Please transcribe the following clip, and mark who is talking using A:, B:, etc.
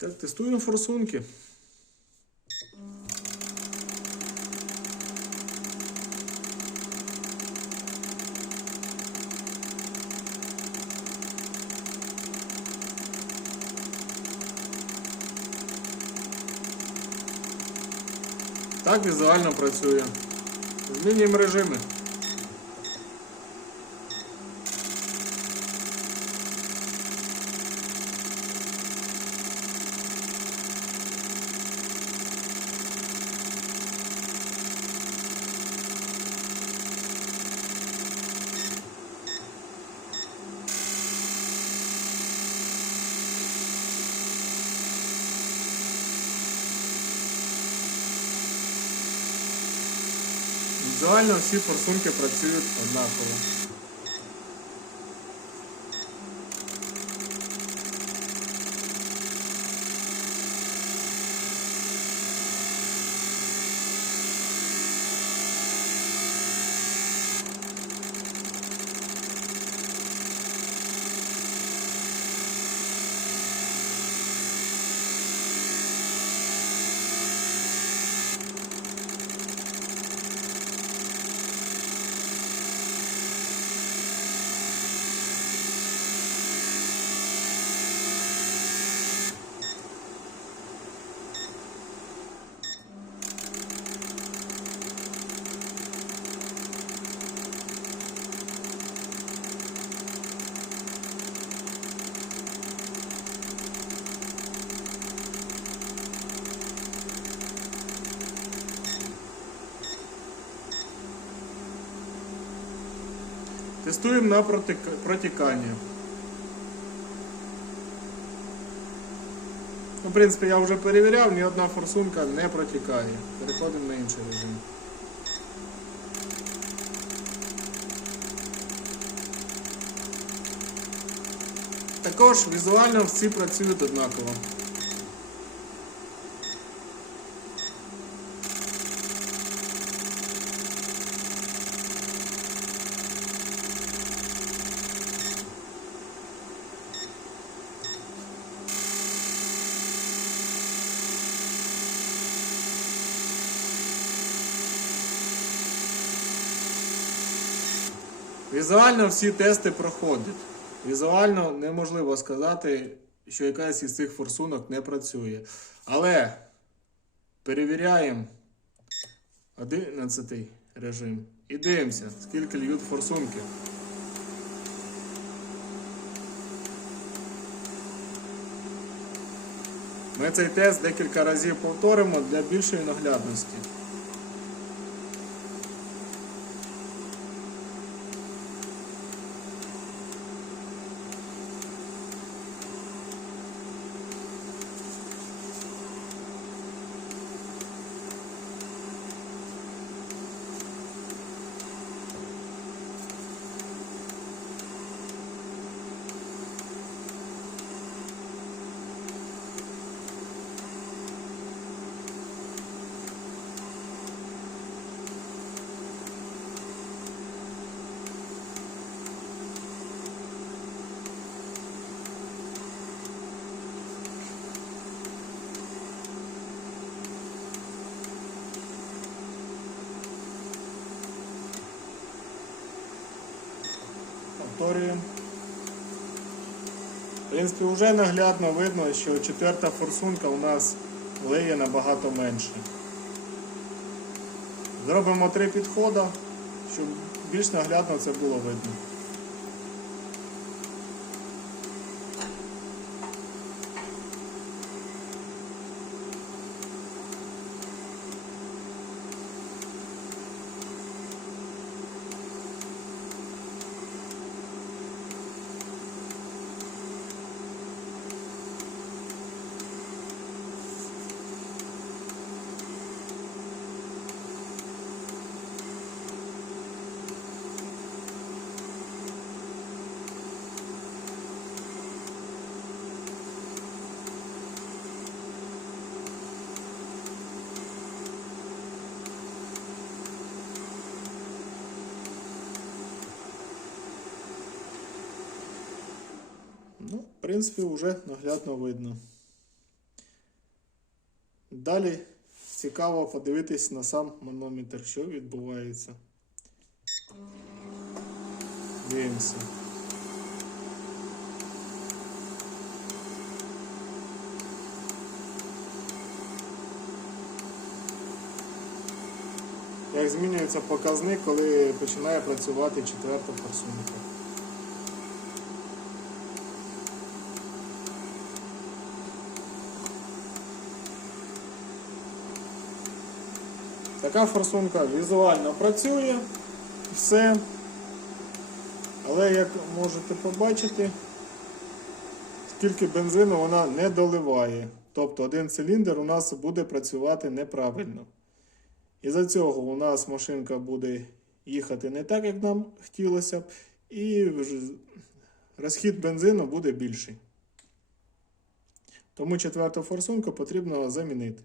A: Так, тестуємо форсунки. Так візуально працює. Змінюємо режими. Візуально всі форсунки працюють однаково. Тестуємо на протікання. Ну, в принципі, я вже перевіряв, ні одна форсунка не протікає. Переходимо на інший режим. Також візуально всі працюють однаково. Візуально всі тести проходять. Візуально неможливо сказати, що якась із цих форсунок не працює. Але перевіряємо 11 режим і дивимося, скільки льють форсунки. Ми цей тест декілька разів повторимо для більшої наглядності. Повторюємо. В принципі, вже наглядно видно, що четверта форсунка у нас лиє набагато менше. Зробимо три підходи, щоб більш наглядно це було видно. Принципі, вже наглядно видно. Далі цікаво подивитись на сам манометр, що відбувається. Дивимося. Як змінюється показник, коли починає працювати четверта форсунка. Така форсунка візуально працює, все. Але як можете побачити, скільки бензину вона не доливає. Тобто один циліндр у нас буде працювати неправильно. Із-за цього у нас машинка буде їхати не так, як нам хотілося б, і розхід бензину буде більший. Тому четверту форсунку потрібно замінити.